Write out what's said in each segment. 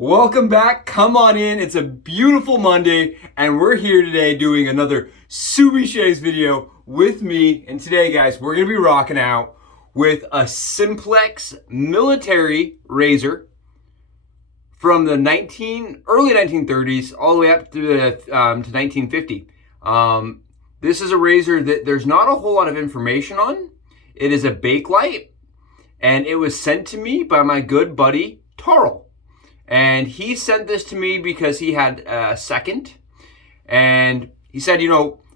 Welcome back. Come on in. It's a beautiful Monday, and we're here today doing another Subi Shaves video with me. And today, guys, we're going to be rocking out with a Simplex military razor from the early 1930s all the way up to 1950. This is a razor that there's not a whole lot of information on. It is a Bakelite, and it was sent to me by my good buddy Tarl. And he sent this to me because he had a second, and he said,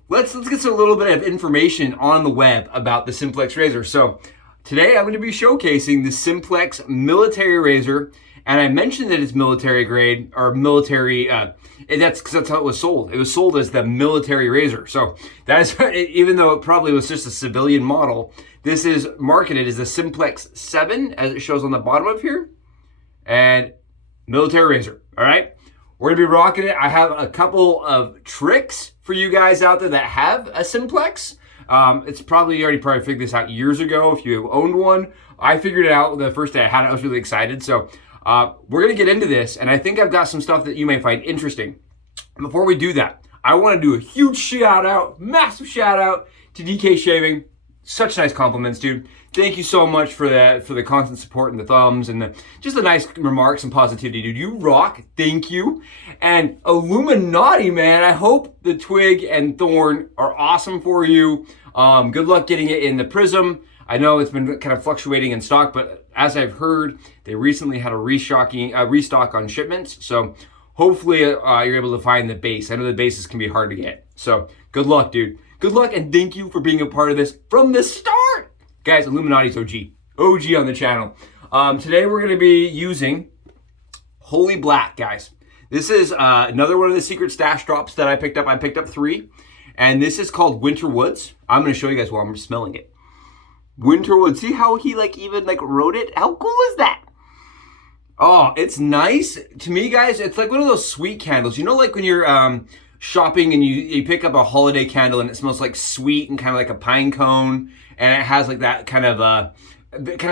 let's get a little bit of information on the web about the Simplex razor. So today I'm going to be showcasing the Simplex military razor, and I mentioned that it's military grade or military. That's because that's how it was sold. It was sold as the military razor. So that is, even though it probably was just a civilian model, this is marketed as the Simplex 7, as it shows on the bottom of here, and military razor. All right, we're gonna be rocking it. I have a couple of tricks for you guys out there that have a Simplex. It's probably you already figured this out years ago if you owned one. I figured it out the first day I had it. I was really excited. So we're gonna get into this, and I think I've got some stuff that you may find interesting. Before we do that, I want to do a huge shout out, massive shout out to DK Shaving. Such nice compliments, dude. Thank you so much for that, for the constant support and the thumbs and just the nice remarks and positivity, dude. You rock. Thank you. And Illuminati, man, I hope the Twig and Thorn are awesome for you. Good luck getting it in the Prism. I know it's been kind of fluctuating in stock, but as I've heard, they recently had a restock on shipments. So hopefully you're able to find the base. I know the bases can be hard to get. So good luck, dude. Good luck, and thank you for being a part of this from the start. Guys, Illuminati's OG on the channel. Today we're going to be using Holy Black, guys. This is another one of the secret stash drops that I picked up. I picked up 3, and this is called Winter Woods. I'm going to show you guys while I'm smelling it. Winter Woods. See how he even wrote it? How cool is that? Oh, it's nice. To me, guys, it's like one of those sweet candles. You know, like when you're shopping and you pick up a holiday candle and it smells like sweet and kind of like a pine cone, and it has like that kind of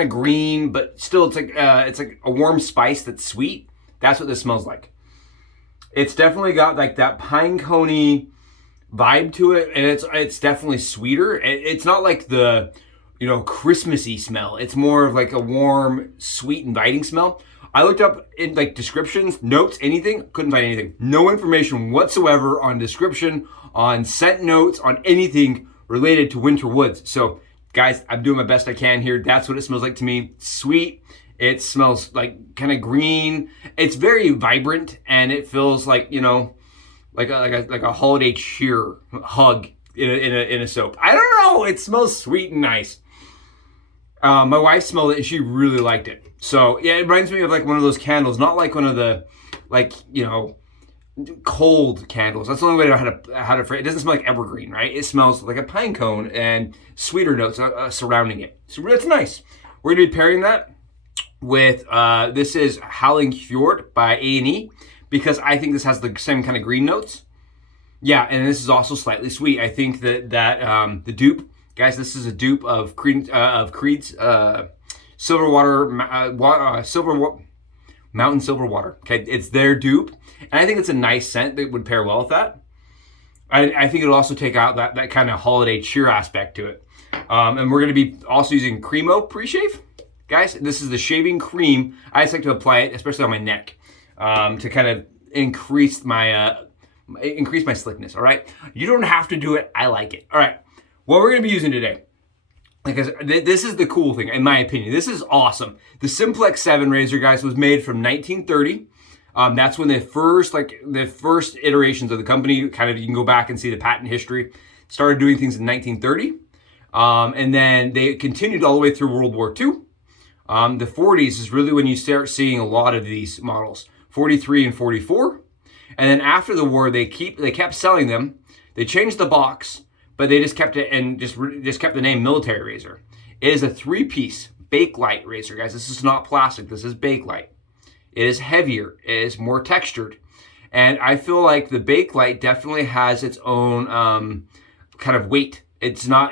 green, but still it's like a warm spice that's sweet. That's what this smells like. It's definitely got like that pine coney vibe to it, and it's definitely sweeter. It's not like the Christmassy smell. It's more of like a warm, sweet, inviting smell. I looked up in descriptions, notes, anything, couldn't find anything. No information whatsoever on description, on scent notes, on anything related to Winter Woods. So guys, I'm doing my best I can here. That's what it smells like to me. Sweet. It smells like kind of green. It's very vibrant, and it feels like, like a holiday cheer hug in a soap. I don't know. It smells sweet and nice. My wife smelled it and she really liked it. So yeah, it reminds me of like one of those candles, not like one of the cold candles. That's the only way to know how to phrase it. It doesn't smell like evergreen, right? It smells like a pine cone and sweeter notes surrounding it. So that's nice. We're gonna be pairing that with this is Howling Fjord by A&E, because I think this has the same kind of green notes. Yeah, and this is also slightly sweet. I think that the dupe, guys, this is a dupe of Creed's Mountain Silver Water. Okay, it's their dupe, and I think it's a nice scent that would pair well with that. I think it'll also take out that kind of holiday cheer aspect to it. And we're going to be also using Cremo pre-shave. Guys, this is the shaving cream. I just like to apply it, especially on my neck, to kind of increase my slickness. All right, you don't have to do it. I like it. All right, what we're going to be using today, because this is the cool thing, in my opinion. This is awesome. The Simplex 7 razor, guys, was made from 1930. That's when the first iterations of the company, you can go back and see the patent history, started doing things in 1930. And then they continued all the way through World War II. The 40s is really when you start seeing a lot of these models, 43 and 44. And then after the war, they kept selling them. They changed the box, but they just kept it and just kept the name military razor. It is a 3-piece Bakelite razor, guys. This is not plastic. This is Bakelite. It is heavier. It is more textured. And I feel like the Bakelite definitely has its own kind of weight. It's a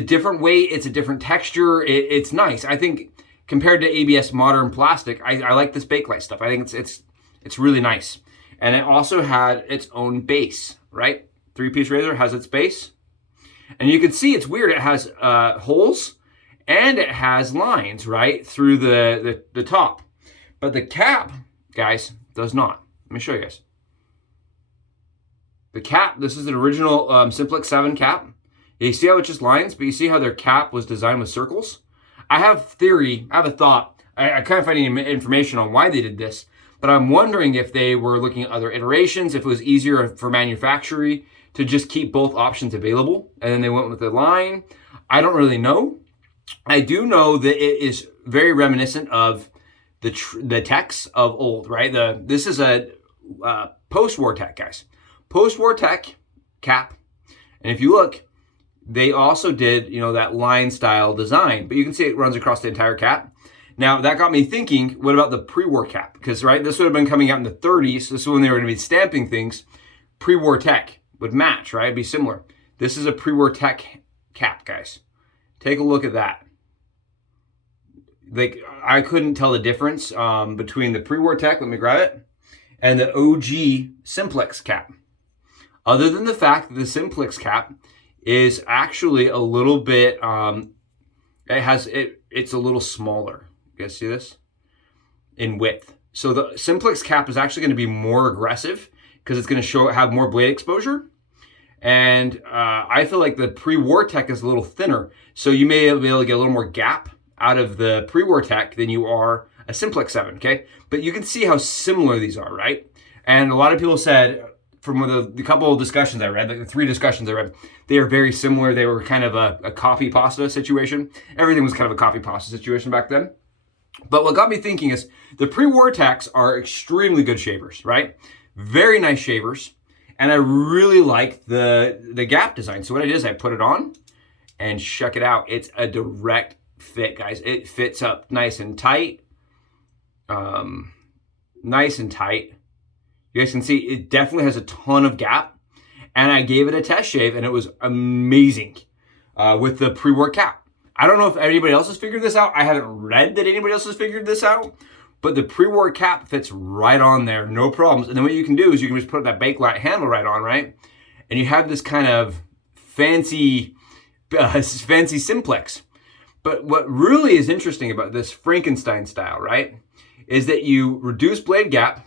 different weight. It's a different texture. It's nice. I think compared to ABS modern plastic, I like this Bakelite stuff. I think it's really nice. And it also had its own base, right? 3-piece razor has its base. And you can see it's weird. It has holes and it has lines, right, through the top. But the cap, guys, does not. Let me show you guys. The cap, this is an original Simplex 7 cap. You see how it's just lines, but you see how their cap was designed with circles? I have a thought. I can't find any information on why they did this, but I'm wondering if they were looking at other iterations, if it was easier for manufacturing to just keep both options available, and then they went with the line. I don't really know. I do know that it is very reminiscent of the techs of old, right? This is a post-war tech, guys. Post-war tech cap, and if you look, they also did, you know, that line style design, but you can see it runs across the entire cap. Now that got me thinking, what about the pre-war cap? Because, right, this would have been coming out in the 30s. This is when they were going to be stamping things. Pre-war tech would match, right? It'd be similar. This is a pre-war tech cap, guys. Take a look at that. Like, I couldn't tell the difference between the pre-war tech, let me grab it, and the OG Simplex cap. Other than the fact that the Simplex cap is actually a little bit, it's a little smaller. You guys see this? In width. So the Simplex cap is actually going to be more aggressive because it's going to have more blade exposure. And I feel like the pre-war tech is a little thinner. So you may be able to get a little more gap out of the pre-war tech than you are a Simplex 7, okay? But you can see how similar these are, right? And a lot of people said, from the couple of discussions I read, like the 3 discussions I read, they are very similar. They were kind of a copy pasta situation. Everything was kind of a copy pasta situation back then. But what got me thinking is the pre-war techs are extremely good shavers, right? Very nice shavers. And I really like the gap design. So what I did is I put it on and check it out. It's a direct fit, guys. It fits up nice and tight. Nice and tight. You guys can see it definitely has a ton of gap. And I gave it a test shave and it was amazing with the pre-war cap. I don't know if anybody else has figured this out. I haven't read that anybody else has figured this out. But the pre-war cap fits right on there, no problems. And then what you can do is you can just put that Bakelite handle right on, right? And you have this kind of fancy Simplex. But what really is interesting about this Frankenstein style, right, is that you reduce blade gap,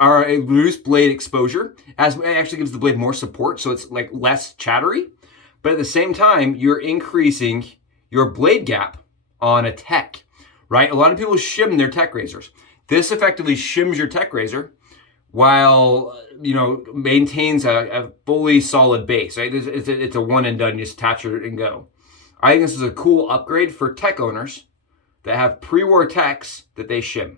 or reduce blade exposure, as it actually gives the blade more support, so it's like less chattery. But at the same time, you're increasing your blade gap on a tech, right? A lot of people shim their tech razors. This effectively shims your tech razor while, you know, maintains a fully solid base, right? It's a one and done, you just attach it and go. I think this is a cool upgrade for tech owners that have pre-war techs that they shim,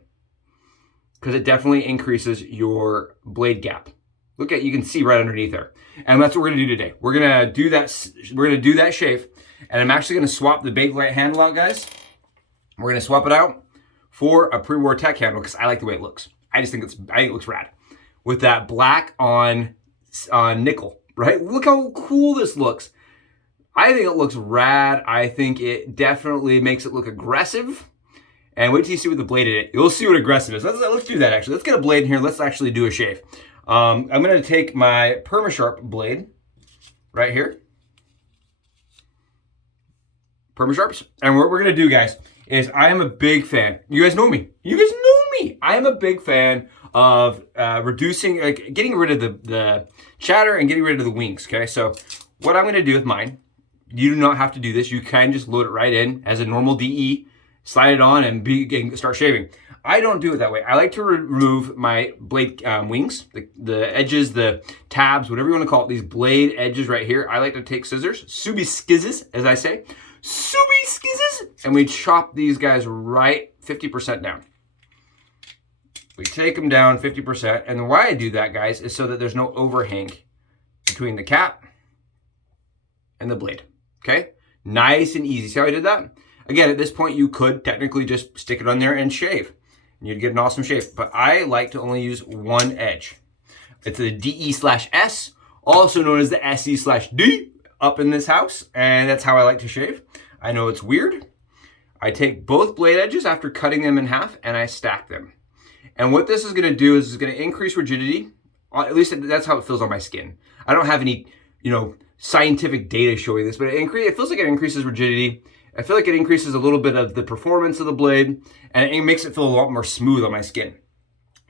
because it definitely increases your blade gap. Look at, you can see right underneath there. And that's what we're gonna do today. We're gonna do that shave, and I'm actually gonna swap the Bakelite handle out, guys. We're gonna swap it out for a pre-war tech handle because I like the way it looks. I think it looks rad. With that black on nickel, right? Look how cool this looks. I think it looks rad. I think it definitely makes it look aggressive. And wait till you see what the blade in it. You'll see what aggressive is. Let's do that actually. Let's get a blade in here. Let's actually do a shave. I'm gonna take my Permasharp blade right here. Permasharps. And what we're gonna do, guys, is I am a big fan. You guys know me. You guys know me. I am a big fan of reducing, like getting rid of the chatter and getting rid of the wings, okay? So what I'm gonna do with mine, you do not have to do this. You can just load it right in as a normal DE, slide it on and start shaving. I don't do it that way. I like to remove my blade wings, the edges, the tabs, whatever you want to call it, these blade edges right here. I like to take scissors, subi skizzes, as I say, subi skizzes, and we chop these guys right 50% down. We take them down 50%, and why I do that, guys, is so that there's no overhang between the cap and the blade, okay? Nice and easy. See how I did that? Again, at this point, you could technically just stick it on there and shave, and you'd get an awesome shave. But I like to only use one edge. It's a DE/S, also known as the SE/D up in this house, and that's how I like to shave. I know it's weird. I take both blade edges after cutting them in half and I stack them. And what this is gonna do is it's gonna increase rigidity. At least that's how it feels on my skin. I don't have any, scientific data showing this, but it feels like it increases rigidity. I feel like it increases a little bit of the performance of the blade, and it makes it feel a lot more smooth on my skin.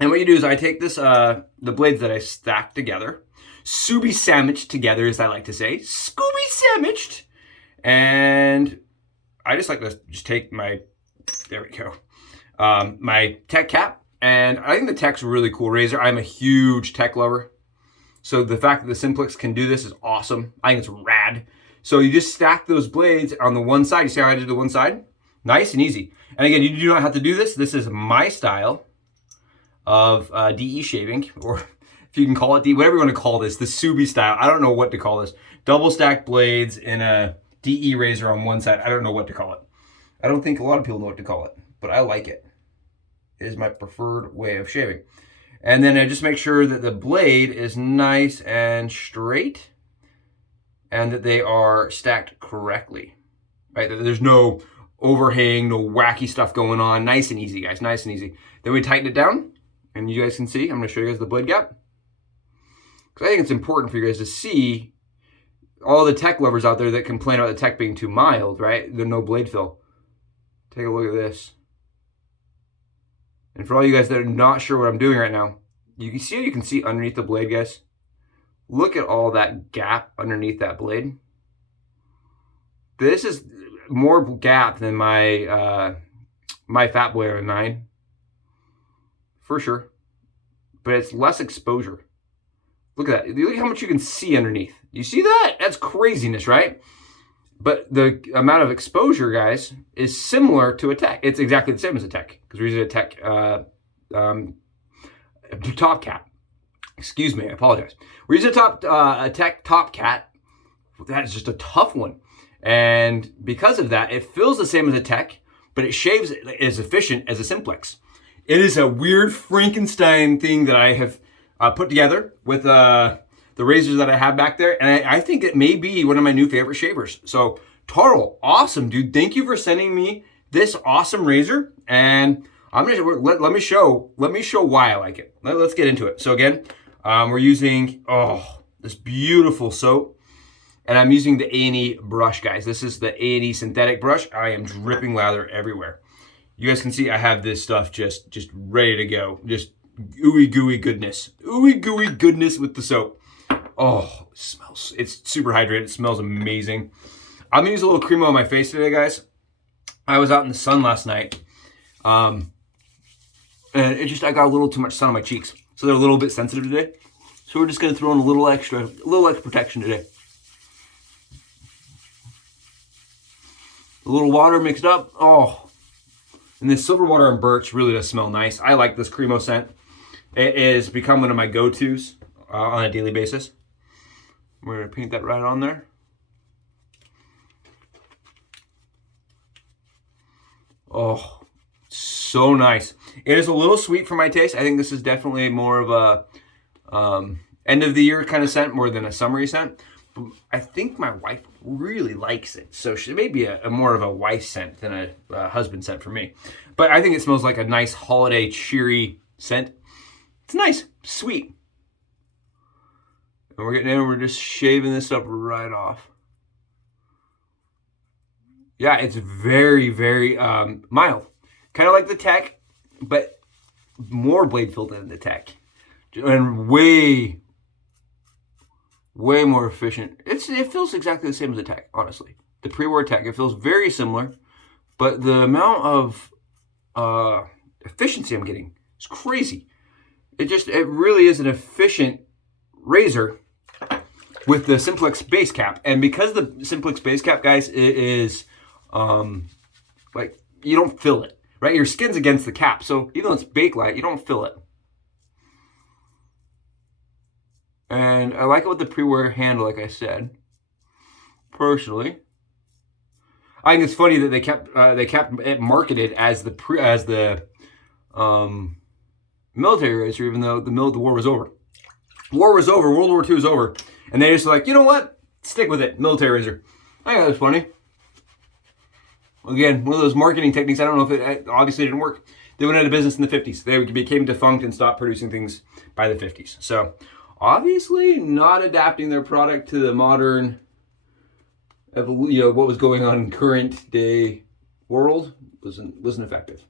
And what you do is I take this, the blades that I stacked together, Scooby sandwiched together, as I like to say, Scooby sandwiched, and I just like to take my, there we go, my tech cap, and I think the tech's a really cool razor. I'm a huge tech lover. So the fact that the Simplex can do this is awesome. I think it's rad. So you just stack those blades on the one side. You see how I did the one side? Nice and easy. And again, you do not have to do this. This is my style of DE shaving, or if you can call it whatever you want to call this, the Subi style. I don't know what to call this. Double stacked blades in a DE razor on one side. I don't know what to call it. I don't think a lot of people know what to call it, but I like it. It is my preferred way of shaving. And then I just make sure that the blade is nice and straight and that they are stacked correctly, right? That there's no overhang, no wacky stuff going on. Nice and easy, guys, nice and easy. Then we tighten it down, and you guys can see, I'm gonna show you guys the blade gap. Because I think it's important for you guys to see all the tech lovers out there that complain about the tech being too mild, right? The no blade fill. Take a look at this. And for all you guys that are not sure what I'm doing right now, you can see underneath the blade, guys. Look at all that gap underneath that blade. This is more gap than my my Fat Boy 9, for sure. But it's less exposure. Look at that. Look how much you can see underneath. You see that? That's craziness, right? But the amount of exposure, guys, is similar to a tech. It's exactly the same as a tech, because we're using a tech top cap. Excuse me, I apologize. We're using a tech top cap. That is just a tough one. And because of that, it feels the same as a tech, but it shaves as efficient as a Simplex. It is a weird Frankenstein thing that I have put together with the razors that I have back there, and I think it may be one of my new favorite shavers. So Taro, awesome, dude. Thank you for sending me this awesome razor, and I'm gonna let me show why I like it. Let's get into it. So again, we're using this beautiful soap, and I'm using the A&E brush, guys. This is the A&E synthetic brush. I am dripping lather everywhere. You guys can see I have this stuff just ready to go. Just ooey gooey goodness. Ooey gooey goodness with the soap. Oh, it smells, it's super hydrated. It smells amazing. I'm gonna use a little Cremo on my face today, guys. I was out in the sun last night. And I got a little too much sun on my cheeks. So they're a little bit sensitive today. So we're just gonna throw in a little extra protection today. A little water mixed up. Oh, and this silver water and birch really does smell nice. I like this Cremo scent. It has become one of my go-tos on a daily basis. We're gonna paint that right on there. Oh, so nice. It is a little sweet for my taste. I think this is definitely more of a end of the year kind of scent more than a summery scent. But I think my wife really likes it. So she may be a more of a wife scent than a husband scent for me. But I think it smells like a nice holiday cheery scent. It's nice, sweet. And we're getting in, we're just shaving this up right off. Yeah, it's very, very mild. Kind of like the tech, but more blade fill than the tech. And way more efficient. It feels exactly the same as the tech, honestly. The pre-war tech, it feels very similar, but the amount of efficiency I'm getting is crazy. It really is an efficient razor with the Simplex base cap. And because the Simplex base cap, guys, it is like you don't feel it, right? Your skin's against the cap. So even though it's bakelite, you don't feel it. And I like it with the pre-wear handle, like I said. Personally, I think it's funny that they kept it marketed as the military razor, even though the war was over. War was over. World War II is over, and they just like, you know what? Stick with it, military razor. I think that's funny. Again, one of those marketing techniques. I don't know if it obviously didn't work. They went out of business in the 50s. They became defunct and stopped producing things by the 50s. So obviously not adapting their product to the modern, what was going on in current day world wasn't effective.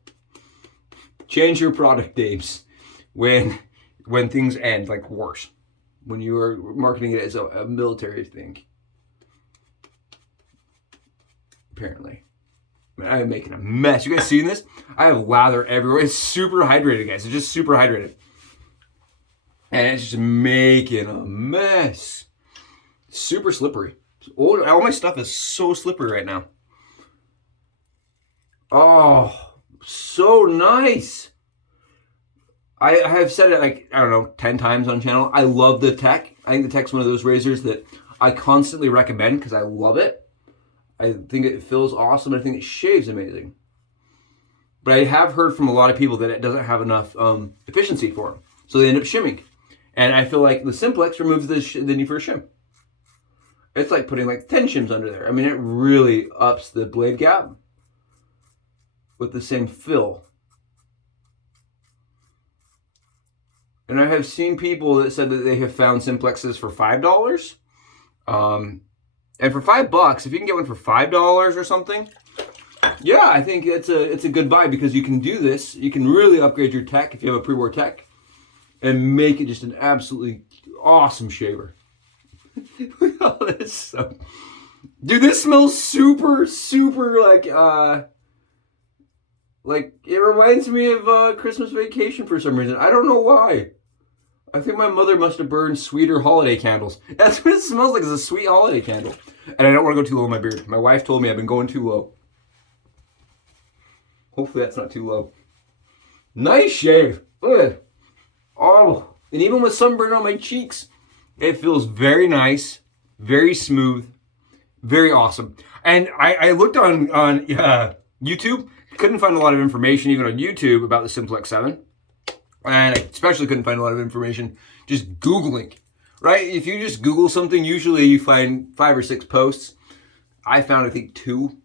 Change your product names when things end, like wars. When you are marketing it as a military thing. Apparently. I am making a mess. You guys seeing this? I have lather everywhere. It's super hydrated, guys. It's just super hydrated. And it's just making a mess. Super slippery. All my stuff is so slippery right now. Oh, so nice. I have said it like, I don't know, 10 times on channel. I love the tech. I think the tech's one of those razors that I constantly recommend because I love it. I think it feels awesome. I think it shaves amazing. But I have heard from a lot of people that it doesn't have enough efficiency for them. So they end up shimming. And I feel like the Simplex removes the need for a shim. It's like putting like 10 shims under there. I mean, it really ups the blade gap with the same fill. And I have seen people that said that they have found Simplexes for $5. And for $5, if you can get one for $5 or something, yeah, I think it's a good buy because you can do this. You can really upgrade your tech if you have a pre-war tech and make it just an absolutely awesome shaver. Oh, this so, dude, this smells super, super like it reminds me of Christmas Vacation for some reason. I don't know why. I think my mother must have burned sweeter holiday candles. That's what it smells like, is a sweet holiday candle. And I don't want to go too low in my beard. My wife told me I've been going too low. Hopefully that's not too low. Nice shave. Ugh. Oh, and even with sunburn on my cheeks, it feels very nice, very smooth, very awesome. And I looked on YouTube, couldn't find a lot of information even on YouTube about the Simplex 7. And I especially couldn't find a lot of information just Googling, right? If you just Google something, usually you find 5 or 6 posts. I found, I think, 2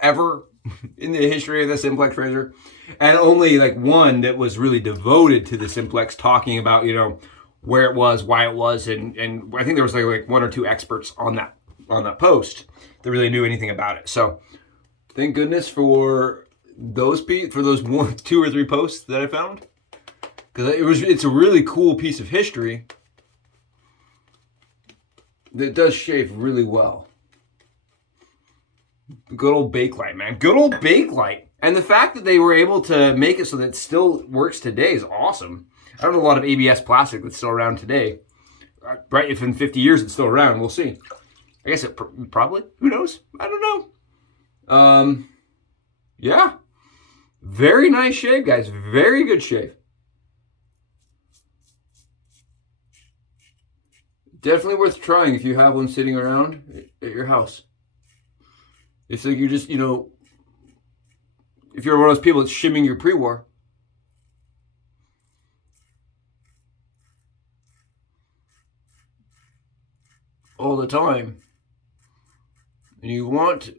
ever in the history of the Simplex razor. And only like 1 that was really devoted to the Simplex, talking about, where it was, why it was. And I think there was like 1 or 2 experts on that post that really knew anything about it. So thank goodness for those 2 or 3 posts that I found. Because it's a really cool piece of history that does shave really well. Good old Bakelite, man. Good old Bakelite. And the fact that they were able to make it so that it still works today is awesome. I don't know a lot of ABS plastic that's still around today. Right? If in 50 years it's still around, we'll see. I guess it probably. Who knows? I don't know. Yeah. Very nice shave, guys. Very good shave. Definitely worth trying if you have one sitting around at your house. It's like you're just, if you're one of those people that's shimming your pre-war. All the time. And you want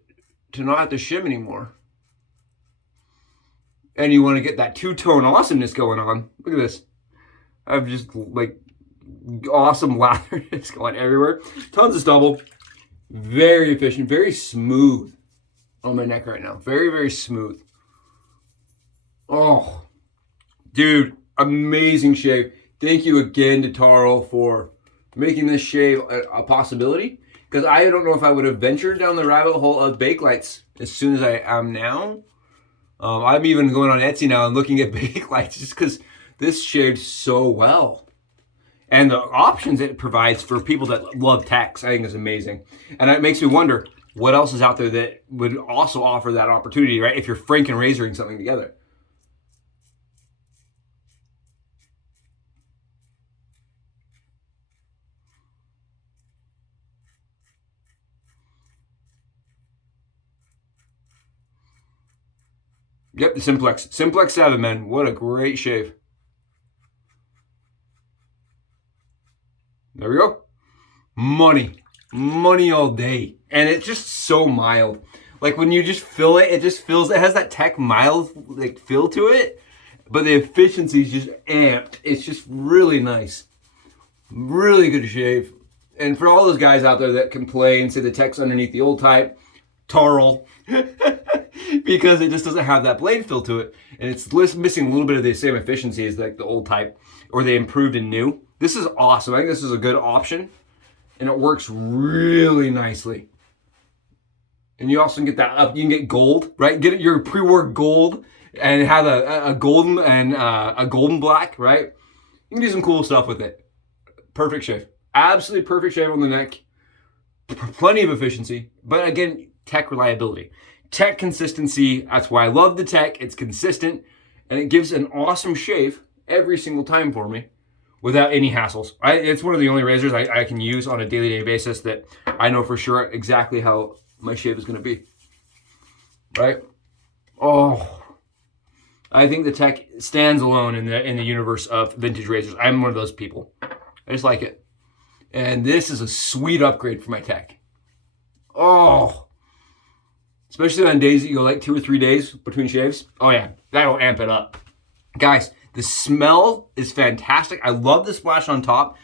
to not have to shim anymore. And you want to get that two-tone awesomeness going on. Look at this. I've just like awesome lather is going everywhere. Tons of stubble. Very efficient, very smooth on my neck right now. Very, very smooth. Oh, dude, amazing shave. Thank you again to Taro for making this shave a possibility. Because I don't know if I would have ventured down the rabbit hole of Bakelights as soon as I am now. I'm even going on Etsy now and looking at Bakelights just because this shaves so well. And the options it provides for people that love techs, I think is amazing. And it makes me wonder what else is out there that would also offer that opportunity, right? If you're Franken-razoring something together. Yep, the Simplex. Simplex 7, man. What a great shave. There we go. Money. Money all day. And it's just so mild. Like when you just fill it, it just feels, it has that tech mild like feel to it, but the efficiency is just amped. It's just really nice. Really good shave. And for all those guys out there that complain, say the tech's underneath the old type, Tarl, because it just doesn't have that blade feel to it, and it's missing a little bit of the same efficiency as like the old type, or they improved and new. This is awesome. I think this is a good option, and it works really nicely. And you also get that up. You can get gold, right? Get your pre-war gold and have a golden and a golden black, right? You can do some cool stuff with it. Perfect shave. Absolutely perfect shave on the neck. Plenty of efficiency, but again, tech reliability, tech consistency. That's why I love the tech. It's consistent, and it gives an awesome shave every single time for me without any hassles. It's one of the only razors I can use on a daily basis that I know for sure exactly how my shave is going to be. Right? Oh, I think the tech stands alone in the universe of vintage razors. I'm one of those people. I just like it. And this is a sweet upgrade for my tech. Oh, especially on days that you go like 2 or 3 days between shaves. Oh yeah, that'll amp it up. Guys, the smell is fantastic. I love the splash on top.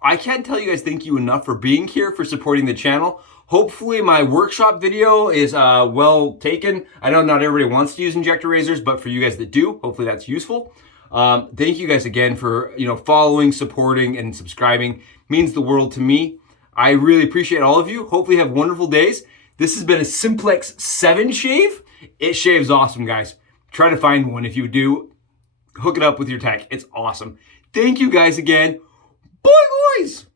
I can't tell you guys thank you enough for being here, for supporting the channel. Hopefully my workshop video is well taken. I know not everybody wants to use injector razors, but for you guys that do, hopefully that's useful. Thank you guys again for following, supporting, and subscribing. It means the world to me. I really appreciate all of you. Hopefully you have wonderful days. This has been a Simplex 7 shave. It shaves awesome, guys. Try to find one. If you do, hook it up with your tech. It's awesome. Thank you guys again. Bye, guys.